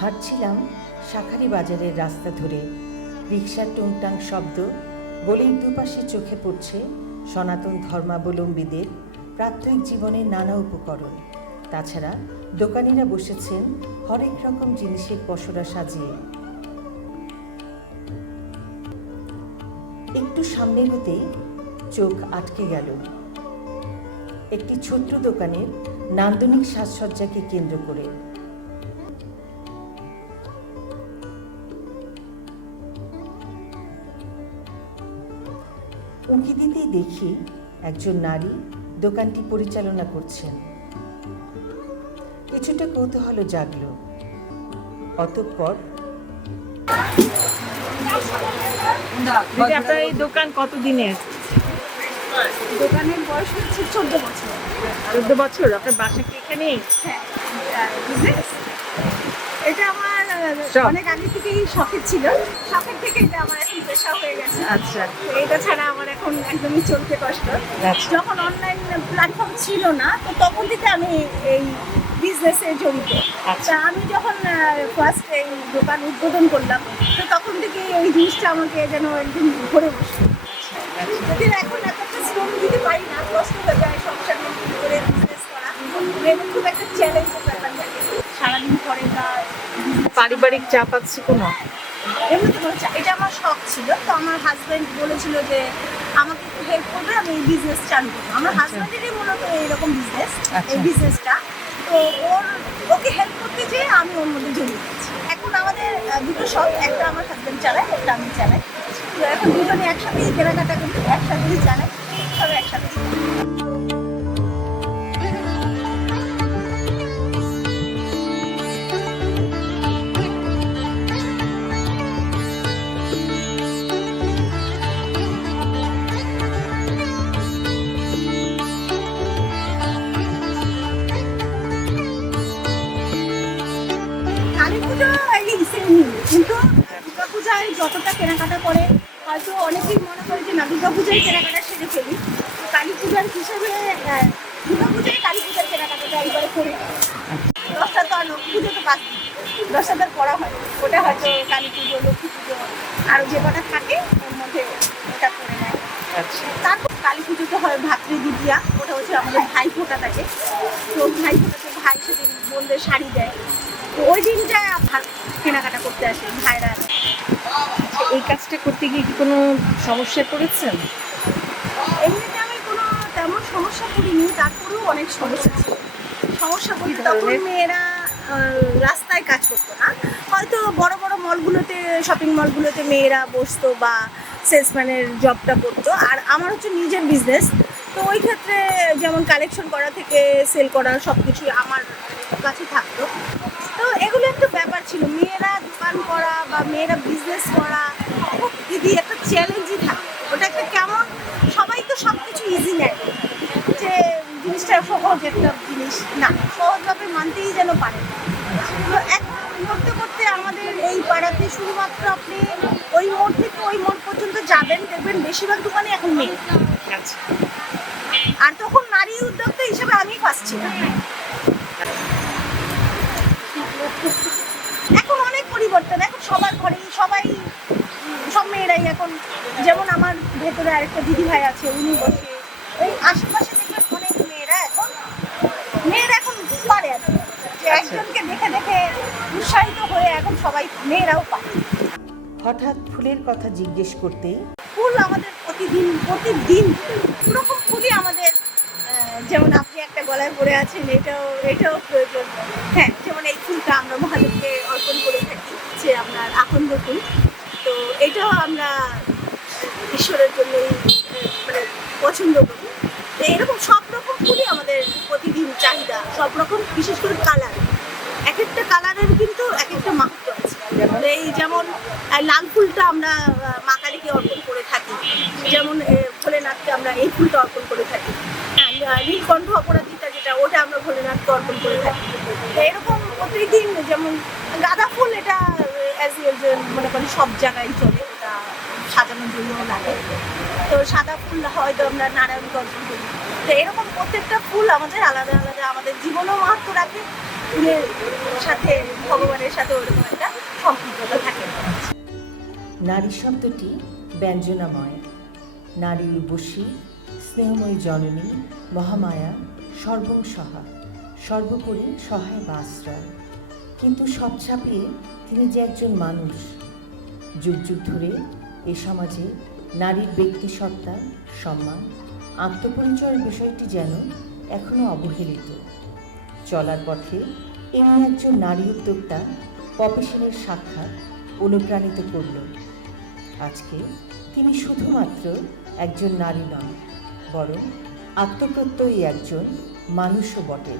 হাঁটছিলাম শাঁখারি বাজারের রাস্তা ধরে। রিকশার টুংটাং শব্দ, গলির দুপাশে চোখে পড়ছে সনাতন ধর্মাবলম্বীদের প্রাত্যহিক জীবনের নানা উপকরণ। তাছাড়া দোকানিরা বসেছেন হরেক রকম জিনিসের পসরা সাজিয়ে। একটু সামনে হতেই চোখ আটকে গেল একটি ছোট্ট দোকানের নান্দনিক সাজসজ্জাকে কেন্দ্র করে। উঁকি দিতেই দেখি একজন নারী দোকানটি পরিচালনা করছেন। কিছুটা কৌতূহল জাগল। অতঃপর আপনার এই দোকান কতদিনের? দোকানের বয়স হচ্ছে 14 বছর। 14 বছর। আপনার বাসা কি এখানেই? হ্যাঁ, এটা আমার শখ? অনেক আগে থেকেই শখের ছিল। শখের থেকে এটা আমার এখন পেশা হয়ে গেছে। আচ্ছা তো এটা ছাড়া আমার এখন একদমই চলতে কষ্ট। আচ্ছা। যখন অনলাইন প্ল্যাটফর্ম ছিল না, তো তখন থেকে আমি এই বিজনেসে জড়িত। আচ্ছা। তা আমি যখন ফার্স্ট এই দোকান উদ্বোধন করলাম, তো তখন থেকে এই জিনিসটা আমাকে যেন একদম ঘুরে বসে। কিন্তু এখন এতটা শ্রম দিতে পারি না, কষ্ট হয়ে যায় সংসার মেনটেন করে বিজনেস করা। এবং খুব একটা চ্যালেঞ্জের ব্যাপার থাকে সারাদিন পরে কাজ। পারিবারিক চাপ আছে কোনো? এমনিতে বলছে এটা আমার শখ ছিল। তো আমার হাজব্যান্ড বলেছিল যে আমাকে একটু হেল্প করবে, আমি এই বিজনেস চালু করবো। আমার হাজব্যান্ডেরই মূলত এইরকম বিজনেস, আচ্ছা। এই বিজনেসটা। তো ওকে হেল্প করতে যেয়ে আমি ওর মধ্যে জড়িয়ে গেছি। এখন আমাদের দুটো শখ, একটা আমার হাজব্যান্ড চালায়, একটা আমি চালাই। তো এখন দুজনে একসাথেই কেনাকাটা করি, একসাথেই চালাই, সব একসাথেই। কালী পুজো এই সেমই, কিন্তু দুর্গা পূজায় যতটা কেনাকাটা করে হয়তো অনেকেই মনে করে যে না দুর্গা পূজায় কেনাকাটা সেরে ফেলি। তো কালী পূজার হিসেবে দুর্গা পূজায় কালী পূজার কেনাকাটাটা একবারে করে 10টা তো আর লক্ষ্মী পুজো তো বাদ দিই, 10টা তো আর করা হয়। ওটা হয়তো কালী পুজো, লক্ষ্মী পুজো আরও যে কটা থাকে ওর মধ্যে ওটা করে নেয়। আচ্ছা। তারপর কালী পুজোতে হয় ভাতৃদ্বিতীয়া, ওটা হচ্ছে আমাদের ভাই ফোঁটা থাকে। তো ভাই ফোঁটাতে ভাই সেদিন বোনদের শাড়ি দেয়। তো ওই দিনটা কেনাকাটা করতে আসে ভাইরা। এই কাজটা করতে গিয়ে কি কোনো সমস্যায় পড়েছেন? এমনিতে আমি কোনো তেমন সমস্যা করিনি, তারপরেও অনেক সমস্যা ছিল। সমস্যা বলতে তখন মেয়েরা রাস্তায় কাজ করতো না, হয়তো বড় বড় মলগুলোতে, শপিং মলগুলোতে মেয়েরা বসতো বা সেলসম্যানের জবটা করতো। আর আমার হচ্ছে নিজের বিজনেস। তো ওই ক্ষেত্রে যেমন কালেকশন করা থেকে সেল করা সব কিছুই আমার কাছে থাকতো। তো এগুলো একটা ব্যাপার ছিল, মেয়েরা দোকান করা বা মেয়েরা বিজনেস করা খুব দিদি একটা চ্যালেঞ্জই থাকে। ওটা একটা কেমন, সবাই তো সব কিছু ইজি নেয় যে জিনিসটা সহজ একটা জিনিস না, সহজভাবে মানতেই যেন পারে। তো এক করতে করতে আমাদের এই পাড়াতে শুধুমাত্র আপনি ওই মোড় থেকে ওই মোড় পর্যন্ত যাবেন, দেখবেন বেশিরভাগ দোকানে এখন মেয়ে। আচ্ছা। আর তখন নারী উদ্যোক্তা হিসেবে আমি ফার্স্ট ছিলাম। এখন অনেক পরিবর্তন, এখন সবার ঘরেই সবাই, সব মেয়েরাই এখন, যেমন আমার ভেতরে আরেকটা দিদি ভাই আছে, উনি বসে ওই আশেপাশে দেখবেন অনেক মেয়েরা এখন পারে আর কি। যে একজনকে দেখে দেখে উৎসাহিত হয়ে এখন সবাই মেয়েরাও পারে। হঠাৎ ফুলের কথা জিজ্ঞেস করতেই ফুল আমাদের প্রতিদিন ওরকম ফুলই আমাদের, যেমন আপনি একটা গলায় পরে আছেন, এটাও প্রয়োজন। হ্যাঁ, যেমন এই ফুলটা আমরা মহাদেবকে অর্পণ করে থাকি, যে আপনার আকন্দ ফুল। তো এটাও আমরা ঈশ্বরের জন্যই মানে পছন্দ করি। তো এরকম সব রকম ফুলই আমাদের প্রতিদিন চাহিদা, সব রকম, বিশেষ করে কালার। এক একটা কালারের কিন্তু এক একটা মাহাত্ম্য আছে। এই যেমন লাল ফুলটা আমরা মা কালীকে অর্পণ করে থাকি, যেমন ভোলেনাথকে আমরা এই ফুলটা অর্পণ করে থাকি। নীলকণ্ঠ অপরাজিতা যেটা, ওটা আমরা ভোলেনাথকে অর্পণ করে থাকি। তো এরকম প্রতিদিন, যেমন গাঁদা ফুল, এটা অ্যাজ ইউজুয়াল মনে করি সব জায়গায় চলে, এটা সাজানোর জন্য লাগে। তো সাদা ফুল হয়তো আমরা নারায়ণকে অর্পণ করি। তো এরকম প্রত্যেকটা ফুল আমাদের আলাদা আলাদা আমাদের জীবনেও মাহাত্ম রাখে, ফুলের সাথে ভগবানের সাথে ওরকম একটা সম্পৃক্ততা থাকে। নারী শব্দটি ব্যঞ্জনাময়। নারী উর্বশী, স্নেহময়ী জননী, মহামায়া, সর্বংসহা, সর্বোপরি সহায় বা আশ্রয়। কিন্তু সব ছাপিয়ে তিনি যে একজন মানুষ। যুগ যুগ ধরে এ সমাজে নারীর ব্যক্তিসত্তা, সম্মান, আত্মপরিচয়ের বিষয়টি যেন এখনো অবহেলিত। চলার পথে এমনি একজন নারী উদ্যোক্তা পপি সেনের সাক্ষাৎ অনুপ্রাণিত করল। আজকে তিনি শুধুমাত্র একজন নারী নন, বরং আত্মপ্রত্যয়ী একজন মানুষও বটে।